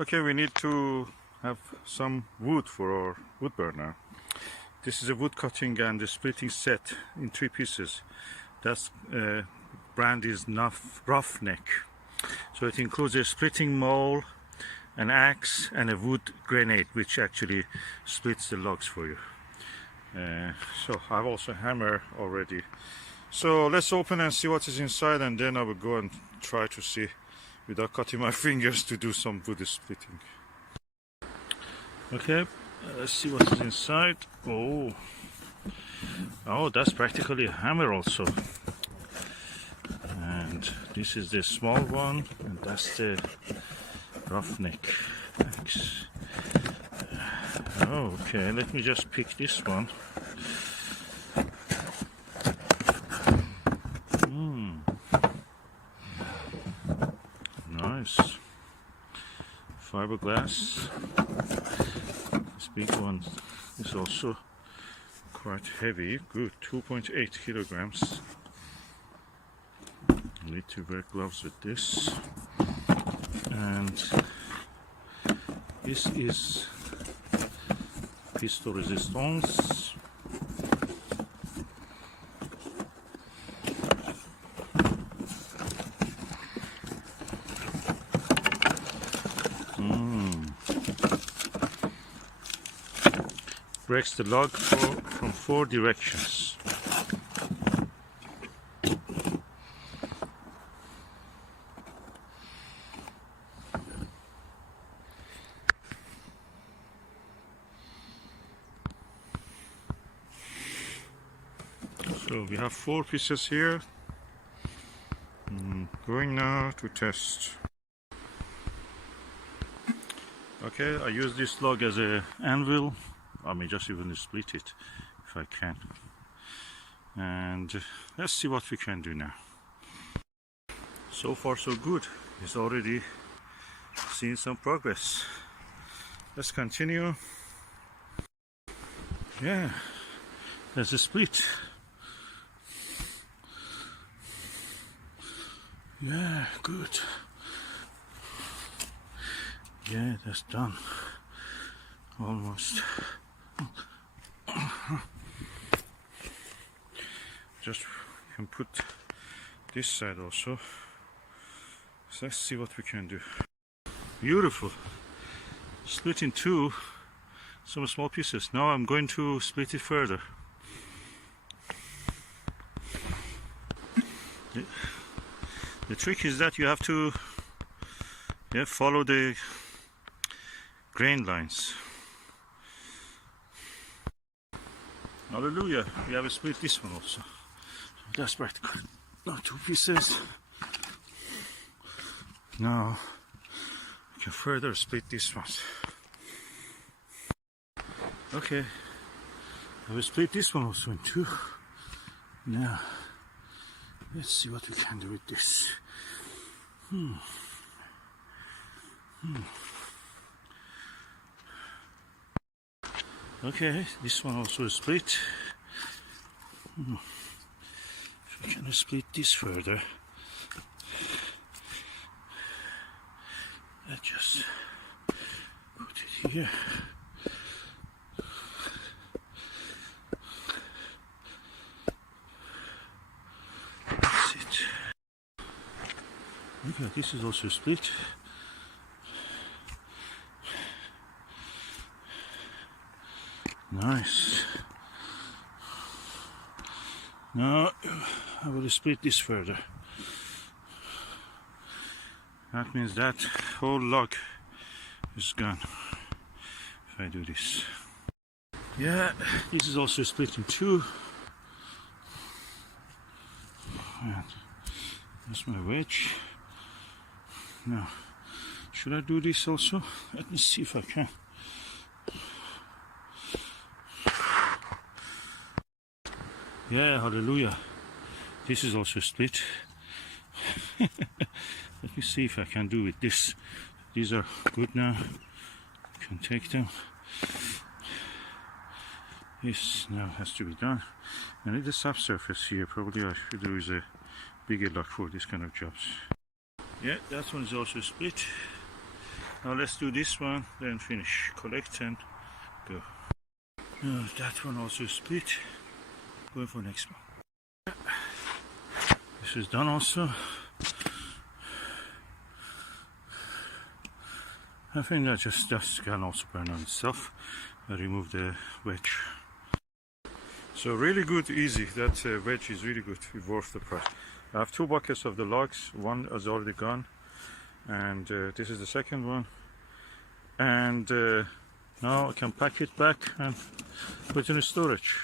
Okay, we need to have some wood for our wood burner. This is a wood cutting and a splitting set in 3 pieces. That's brand is Roughneck. So it includes a splitting maul, an axe, and a wood grenade, which actually splits the logs for you. So I've also hammer already. So let's open and see what is inside, and then I will go and try to see without cutting my fingers to do some wood splitting. Okay, let's see what is inside. Oh, that's practically a hammer also. And this is the small one, and that's the Roughneck axe. Oh, okay, let me just pick this one. Nice. Fiberglass. This big one is also quite heavy. Good, 2.8 kilograms. Need to wear gloves with this. And this is pistol resistance. Breaks the log from 4 directions. So we have 4 pieces here. Going now to test. Okay, I use this log as an anvil. I may just even split it if I can. And let's see what we can do now. So far so good. It's already seen some progress. Let's continue. Yeah, there's a split. Yeah, good. Yeah, that's done. Almost. Just can put this side also. So let's see what we can do. Beautiful. Split in 2 some small pieces. Now I'm going to split it further. The trick is that you have to follow the grain lines. Hallelujah, we have split this one also. That's practical. Now 2 pieces. Now we can further split this one. Okay, I will split this one also in 2. Now let's see what we can do with this. Okay, this one also is split. If we can split this further, let's just put it here. That's it. Okay, this is also split. Nice. Now I will split this further. That means that whole log is gone if I do this. Yeah, this is also split in 2. And that's my wedge. Now, should I do this also? Let me see if I can. Yeah, hallelujah. This is also split. Let me see if I can do with this. These are good now. I can take them. This now has to be done. I need a subsurface here. Probably I should use a bigger lock for this kind of jobs. Yeah, that one is also split. Now let's do this one, then finish, collect and go. That one also split. Going for next one. This is done also. I think that just can also burn on itself. I remove the wedge. So really good, easy. That wedge is really good. It's worth the price. I have 2 buckets of the logs. One is already gone, and this is the second one. And now I can pack it back and put it in storage.